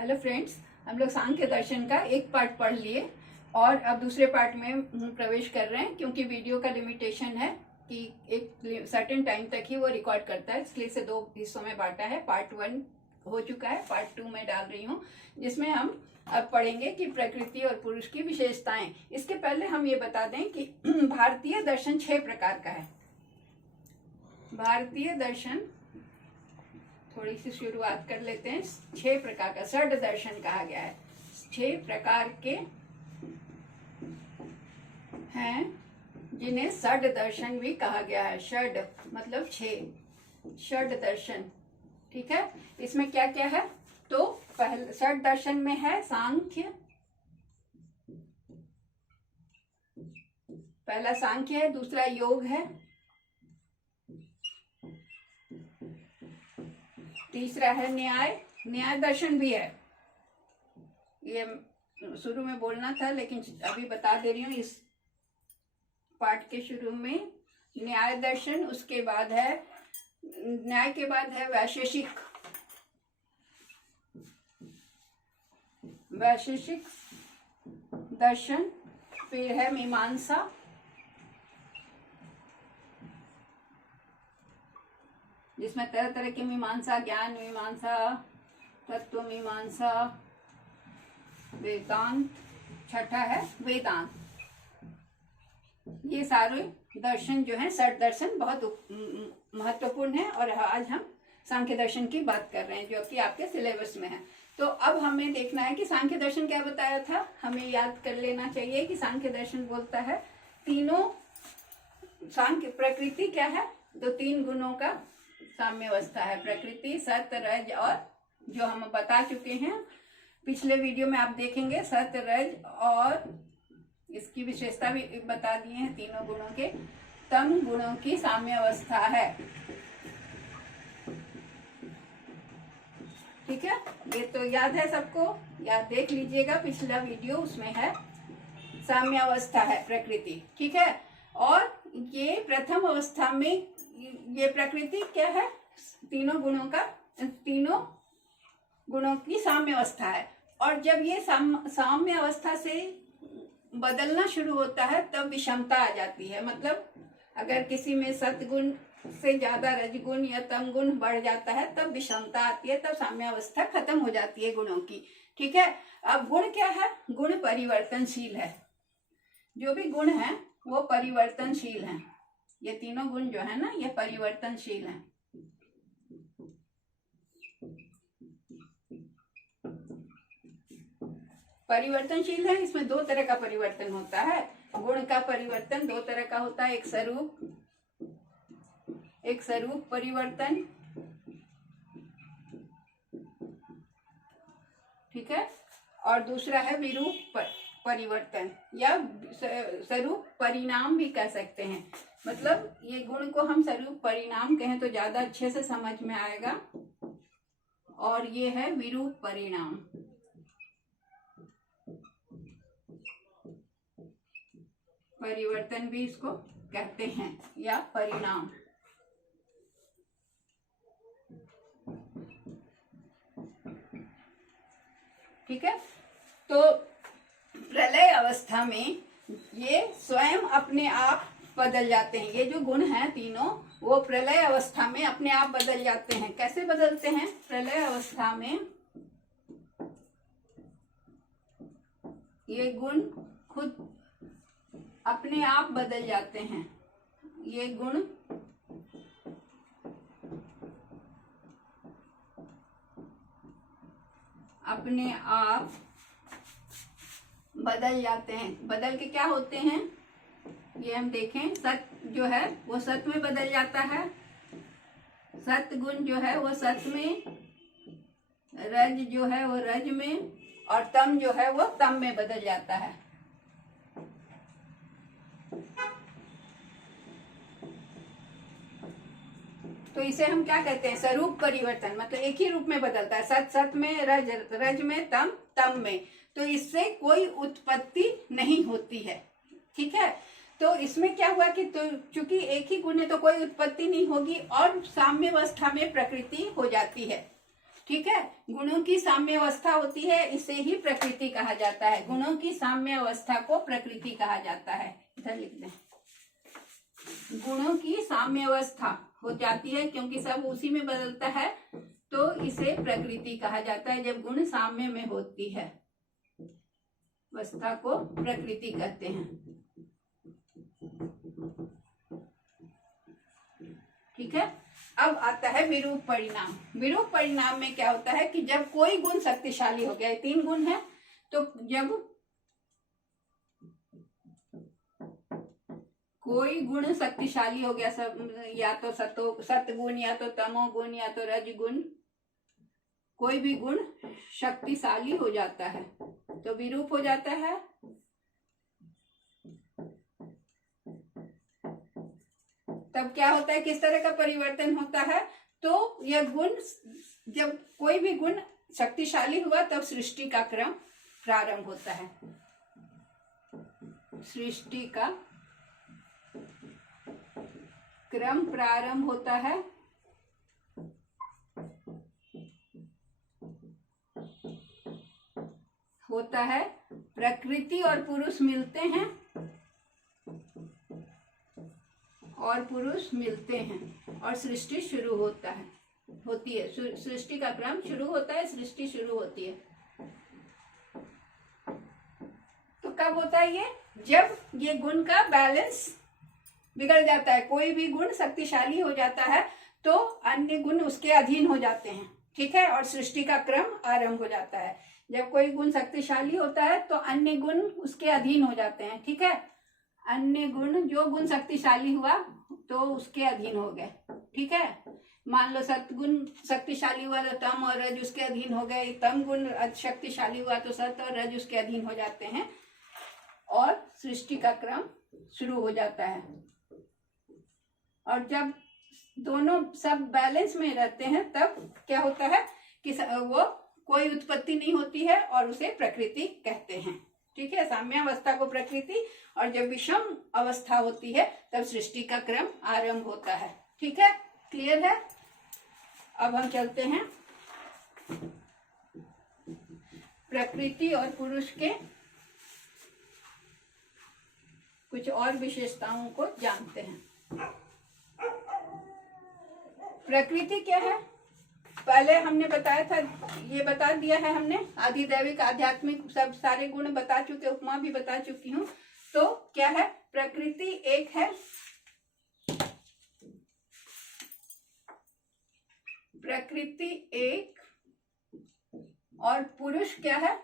Hello friends, हम लोग सांख्य दर्शन का एक पार्ट पढ़ लिए और अब दूसरे पार्ट में प्रवेश कर रहे हैं, क्योंकि वीडियो का लिमिटेशन है कि एक सर्टेन टाइम तक ही वो रिकॉर्ड करता है, इसलिए इसे 2 हिस्सों में बांटा है। पार्ट 1 हो चुका है, पार्ट 2 में डाल रही हूँ, जिसमें हम अब पढ़ेंगे कि प्रकृति और पुरुष की विशेषताएं। इसके पहले हम ये बता दें कि भारतीय दर्शन 6 प्रकार का है। भारतीय दर्शन थोड़ी सी शुरुआत कर लेते हैं। 6 प्रकार का षड दर्शन कहा गया है। 6 प्रकार के हैं जिन्हें षड दर्शन भी कहा गया है। षड मतलब 6, षड दर्शन। ठीक है, इसमें क्या क्या है? तो पहले षड दर्शन में है सांख्य, पहला सांख्य है, दूसरा योग है, तीसरा है न्याय, न्याय दर्शन भी है। ये शुरू में बोलना था लेकिन अभी बता दे रही हूँ इस पाठ के शुरू में। न्याय दर्शन, उसके बाद है न्याय के बाद है वैशेषिक, वैशेषिक दर्शन, फिर है मीमांसा, जिसमें तरह तरह की मीमांसा, ज्ञान मीमांसा, तत्व मीमांसा, वेदांत, छठा है वेदांत। ये सारे दर्शन जो हैं, षड दर्शन बहुत महत्वपूर्ण है और आज हम सांख्य दर्शन की बात कर रहे हैं, जो कि आपके सिलेबस में है। तो अब हमें देखना है कि सांख्य दर्शन क्या बताया था। हमें याद कर लेना चाहिए कि सांख्य दर्शन बोलता है तीनों, सांख्य प्रकृति क्या है, तो 3 गुणों का साम्य अवस्था है। प्रकृति, सत्य, रज, और जो हम बता चुके हैं पिछले वीडियो में, आप देखेंगे सत्य, रज, और इसकी विशेषता भी बता दिए हैं। तीनों गुणों के तम गुणों की साम्य अवस्था है। ठीक है, ये तो याद है सबको, याद देख लीजिएगा, पिछला वीडियो उसमें है, साम्य अवस्था है प्रकृति। ठीक है, और ये प्रथम अवस्था में ये प्रकृति क्या है, तीनों गुणों की साम्य अवस्था है। और जब ये साम्य अवस्था से बदलना शुरू होता है तब विषमता आ जाती है। मतलब अगर किसी में सत्गुण से ज्यादा रजगुण या तम गुण बढ़ जाता है तब विषमता आती है, तब साम्य अवस्था खत्म हो जाती है गुणों की। ठीक है, अब गुण क्या है? गुण परिवर्तनशील है। जो भी गुण है वो परिवर्तनशील है। ये तीनों गुण जो है ना, ये परिवर्तनशील है। परिवर्तनशील है, इसमें 2 तरह का परिवर्तन होता है। गुण का परिवर्तन 2 तरह का होता है, एक स्वरूप परिवर्तन, ठीक है, और दूसरा है विरूप परिवर्तन, या स्वरूप परिणाम भी कह सकते हैं। मतलब ये गुण को हम स्वरूप परिणाम कहें तो ज्यादा अच्छे से समझ में आएगा। और ये है विरूप परिणाम। परिवर्तन भी इसको कहते हैं, या परिणाम। ठीक है, तो प्रलय अवस्था में ये स्वयं अपने आप बदल जाते हैं। ये जो गुण हैं तीनों, वो प्रलय अवस्था में अपने आप बदल जाते हैं। कैसे बदलते हैं? प्रलय अवस्था में ये गुण खुद अपने आप बदल जाते हैं। ये गुण अपने आप बदल जाते हैं। बदल के क्या होते हैं ये हम देखें। सत्य जो है वो सत्य में बदल जाता है, सत्य गुण जो है वो सत्य में, रज जो है वो रज में, और तम जो है वो तम में बदल जाता है। तो इसे हम क्या कहते हैं? स्वरूप परिवर्तन। मतलब एक ही रूप में बदलता है, सत सत में, रज रज में, तम तम में। तो इससे कोई उत्पत्ति नहीं होती है। ठीक है, तो इसमें क्या हुआ कि तो चूंकि एक ही गुण है तो कोई उत्पत्ति नहीं होगी और साम्य अवस्था में प्रकृति हो जाती है। ठीक है। गुणों की साम्य अवस्था होती है, इसे ही प्रकृति कहा जाता है। गुणों की साम्य अवस्था को प्रकृति कहा जाता है। इधर लिख दें, गुणों की साम्य अवस्था हो जाती है क्योंकि सब उसी में बदलता है, तो इसे प्रकृति कहा जाता है। जब गुण साम्य में होती है अवस्था को प्रकृति कहते हैं। ठीक है। अब आता है विरूप परिणाम। विरूप परिणाम में क्या होता है कि जब कोई गुण शक्तिशाली हो गया, 3 गुण है, तो जब कोई गुण शक्तिशाली हो गया, सब या तो सत्गुण या तो तमोगुण या तो रजगुण, कोई भी गुण शक्तिशाली हो जाता है तो विरूप हो जाता है। तब क्या होता है, किस तरह का परिवर्तन होता है, तो यह गुण, जब कोई भी गुण शक्तिशाली हुआ तब सृष्टि का क्रम प्रारंभ होता है। सृष्टि का क्रम प्रारंभ होता है। प्रकृति और पुरुष मिलते हैं और सृष्टि शुरू होती है। सृष्टि का क्रम शुरू होता है, सृष्टि शुरू होती है। तो कब होता है ये, जब ये गुण का बैलेंस बिगड़ जाता है। कोई भी गुण शक्तिशाली हो जाता है तो अन्य गुण उसके अधीन हो जाते हैं। ठीक है। और सृष्टि का क्रम आरंभ हो जाता है। जब कोई गुण शक्तिशाली होता है तो अन्य गुण उसके अधीन हो जाते हैं। ठीक है। अन्य गुण, जो गुण शक्तिशाली हुआ तो उसके अधीन हो गए। ठीक है। मान लो सतगुण शक्तिशाली हुआ तो तम और रज उसके अधीन हो गए। तम गुण शक्तिशाली हुआ तो सत और रज उसके अधीन हो जाते हैं और सृष्टि का क्रम शुरू हो जाता है। और जब दोनों सब बैलेंस में रहते हैं तब क्या होता है कि वो कोई उत्पत्ति नहीं होती है और उसे प्रकृति कहते हैं। ठीक है। साम्यावस्था को प्रकृति, और जब विषम अवस्था होती है तब सृष्टि का क्रम आरंभ होता है। ठीक है। क्लियर है। अब हम चलते हैं प्रकृति और पुरुष के कुछ और विशेषताओं को जानते हैं। प्रकृति क्या है, पहले हमने बताया था, ये बता दिया है हमने। आधिदैविक, आध्यात्मिक, सब सारे गुण बता चुके, उपमा भी बता चुकी हूँ। तो क्या है, प्रकृति एक है, प्रकृति एक, और पुरुष क्या है,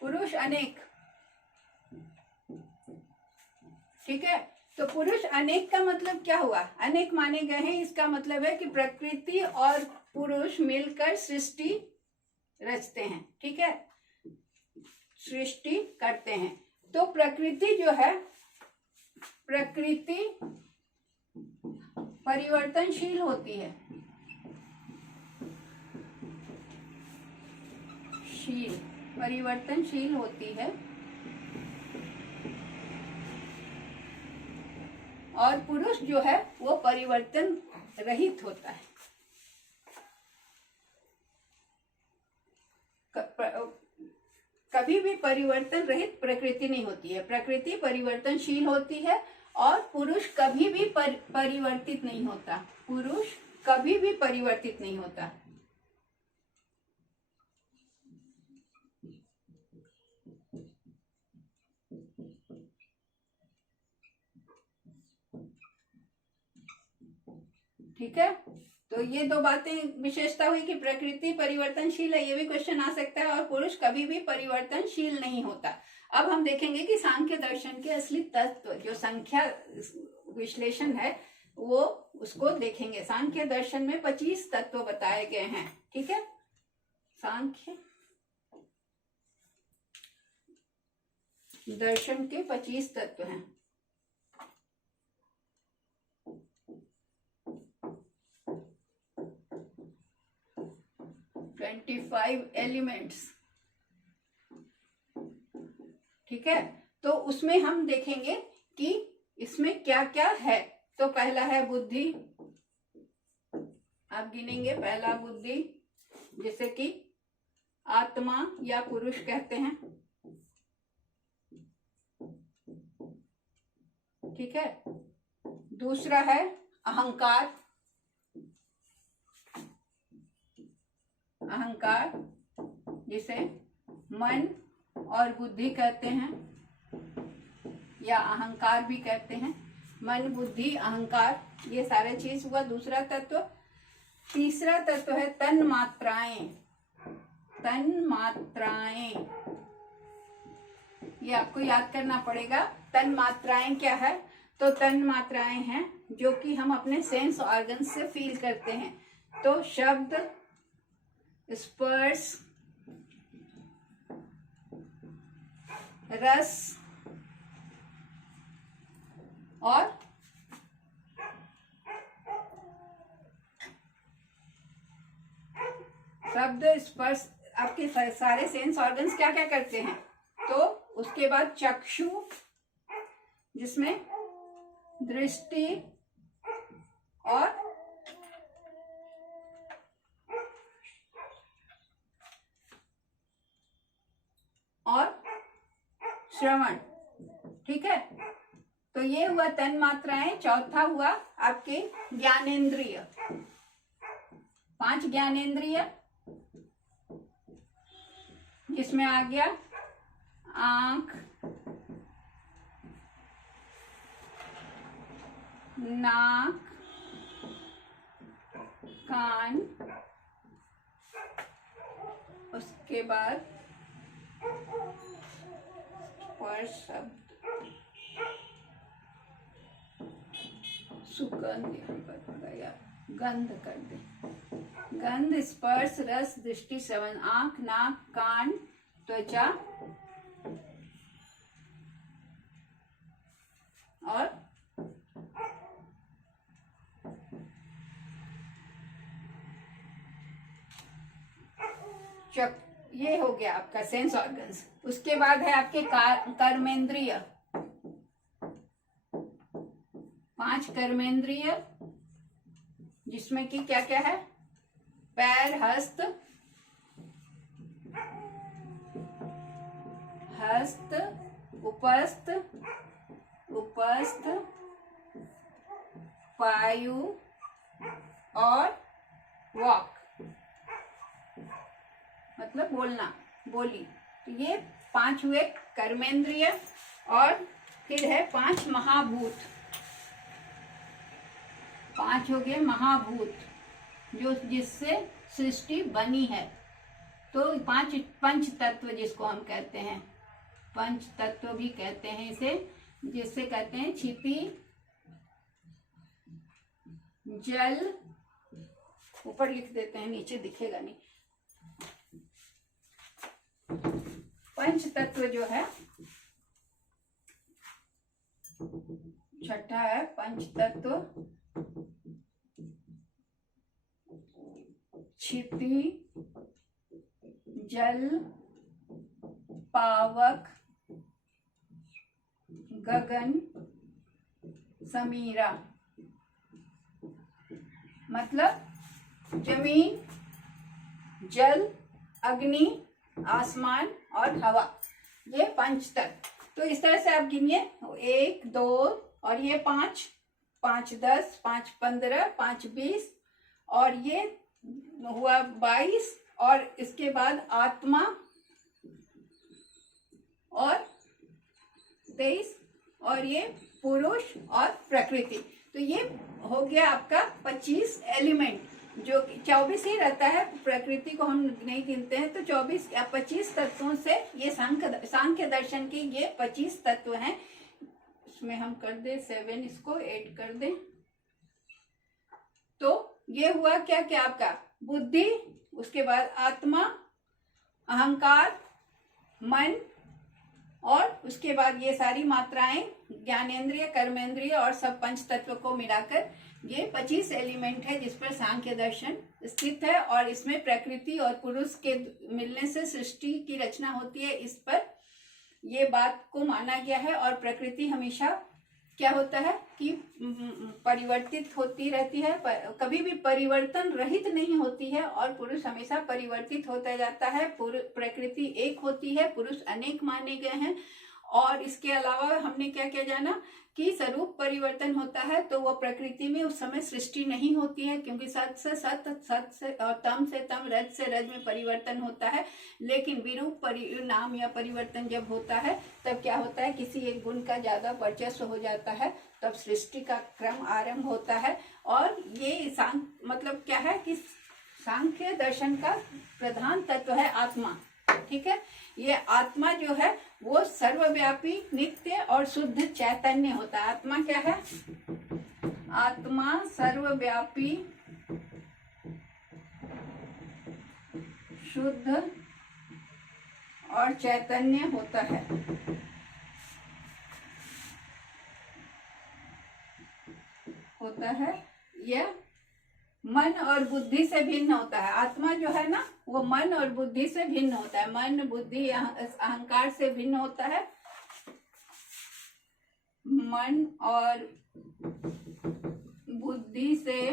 पुरुष अनेक। ठीक है। तो पुरुष अनेक का मतलब क्या हुआ, अनेक माने गए हैं, इसका मतलब है कि प्रकृति और पुरुष मिलकर सृष्टि रचते हैं। ठीक है। सृष्टि करते हैं। तो प्रकृति जो है, प्रकृति परिवर्तनशील होती है। परिवर्तनशील होती है और पुरुष जो है वो परिवर्तन रहित होता है। कभी भी परिवर्तन रहित प्रकृति नहीं होती है। प्रकृति परिवर्तनशील होती है और पुरुष कभी भी परिवर्तित नहीं होता। पुरुष कभी भी परिवर्तित नहीं होता। ठीक है। तो ये दो बातें विशेषता हुई कि प्रकृति परिवर्तनशील है, ये भी क्वेश्चन आ सकता है, और पुरुष कभी भी परिवर्तनशील नहीं होता। अब हम देखेंगे कि सांख्य दर्शन के असली तत्व, जो संख्या विश्लेषण है, वो उसको देखेंगे। सांख्य दर्शन में 25 तत्व बताए गए हैं। ठीक है। सांख्य दर्शन के 25 तत्व हैं। 25 एलिमेंट्स। ठीक है। तो उसमें हम देखेंगे कि इसमें क्या क्या है। तो पहला है बुद्धि, आप गिनेंगे। पहला बुद्धि, जिसे कि आत्मा या पुरुष कहते हैं, ठीक है। दूसरा है अहंकार, अहंकार जिसे मन और बुद्धि कहते हैं या अहंकार भी कहते हैं। मन, बुद्धि, अहंकार, ये सारे चीज हुआ दूसरा तत्व। तीसरा तत्व है तन्मात्राएं, तन्मात्राएं, ये आपको याद करना पड़ेगा। तन्मात्राएं क्या है? तो तन्मात्राएं हैं जो कि हम अपने सेंस ऑर्गन से फील करते हैं। तो शब्द, स्पर्श, रस और शब्द, स्पर्श, आपके सारे सेंस ऑर्गन्स क्या क्या करते हैं। तो उसके बाद चक्षु, जिसमें दृष्टि और श्रवण, ठीक है। तो ये हुआ तन्मात्राएं। चौथा हुआ आपके ज्ञानेंद्रिय, 5 ज्ञानेंद्रिय, जिसमें आ गया आंख, नाक, कान, उसके बाद स्पर्श, शब्द, सुगंध, यहाँ पर गया, गंध कर दे, गंध, स्पर्श, रस, दृष्टि, श्रवण, आंख, नाक, कान, त्वचा और चक, ये हो गया आपका सेंस ऑर्गन्स। उसके बाद है आपके कर्मेंद्रिय, 5 कर्मेंद्रिय, जिसमें कि क्या क्या है? पैर, हस्त, उपस्थ, पायु और वॉक, मतलब बोलना, बोली। तो ये 5 हुए कर्मेंद्रिय। और फिर है 5 महाभूत, 5 हो गए महाभूत, जो जिससे सृष्टि बनी है। तो 5 पंच तत्व जिसको हम कहते हैं, पंच तत्व भी कहते हैं इसे, जिससे कहते हैं क्षिति, जल, ऊपर लिख देते हैं, नीचे दिखेगा नहीं। पंच तत्व जो है, छठा है पंच तत्व, क्षिति, जल, पावक, गगन, समीरा, मतलब जमीन, जल, अग्नि, आसमान और हवा, ये पंच तत्व। तो इस तरह से आप गिनिए, 1, 2 और ये 5, 5 10, 5 15, 5 20 और ये हुआ 22। और इसके बाद आत्मा और 23 और ये पुरुष और प्रकृति। तो ये हो गया आपका 25 एलिमेंट, जो 24 ही रहता है। प्रकृति को हम नहीं गिनते हैं। तो 24 या 25 तत्वों से ये सांख्य दर्शन की ये 25 तत्व हैं। इसमें हम कर दे 7, इसको 8 कर दें। तो ये हुआ क्या क्या आपका बुद्धि, उसके बाद आत्मा, अहंकार, मन और उसके बाद ये सारी मात्राएं ज्ञानेंद्रिय, कर्मेंद्रिय और सब पंच तत्व को मिलाकर ये 25 एलिमेंट है, जिस पर सांख्य दर्शन स्थित है। और इसमें प्रकृति और पुरुष के मिलने से सृष्टि की रचना होती है, इस पर ये बात को माना गया है। और प्रकृति हमेशा क्या होता है, कि परिवर्तित होती रहती है, कभी भी परिवर्तन रहित नहीं होती है, और पुरुष हमेशा परिवर्तित होता जाता है। प्रकृति एक होती है, पुरुष अनेक माने गए हैं। और इसके अलावा हमने क्या क्या जाना कि स्वरूप परिवर्तन होता है, तो वो प्रकृति में उस समय सृष्टि नहीं होती है, क्योंकि सत से सत, सत से और तम से तम, रज से रज में परिवर्तन होता है। लेकिन विरूप परिणाम या परिवर्तन जब होता है, तब क्या होता है, किसी एक गुण का ज्यादा वर्चस्व हो जाता है, तब सृष्टि का क्रम आरंभ होता है। और ये मतलब क्या है कि सांख्य दर्शन का प्रधान तत्व है आत्मा। ठीक है, ये आत्मा जो है वो सर्वव्यापी, नित्य और शुद्ध चैतन्य होता है। आत्मा क्या है? आत्मा सर्वव्यापी, शुद्ध और चैतन्य होता है। यह मन और बुद्धि से भिन्न होता है। आत्मा जो है ना, वो मन और बुद्धि से भिन्न होता है। मन, बुद्धि, अहंकार से भिन्न होता है। मन और बुद्धि से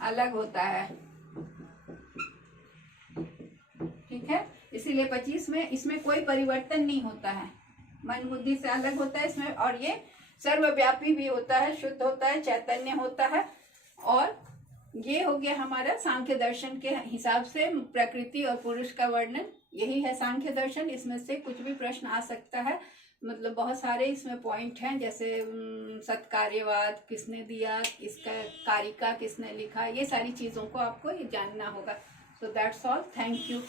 अलग होता है। ठीक है, इसीलिए 25 में इसमें कोई परिवर्तन नहीं होता है। मन बुद्धि से अलग होता है इसमें, और ये सर्वव्यापी भी होता है, शुद्ध होता है, चैतन्य होता है। और ये हो गया हमारा सांख्य दर्शन के हिसाब से प्रकृति और पुरुष का वर्णन। यही है सांख्य दर्शन। इसमें से कुछ भी प्रश्न आ सकता है, मतलब बहुत सारे इसमें पॉइंट हैं, जैसे सत्कार्यवाद किसने दिया, इसका कारिका किसने लिखा, ये सारी चीजों को आपको ये जानना होगा। So that's all, thank you.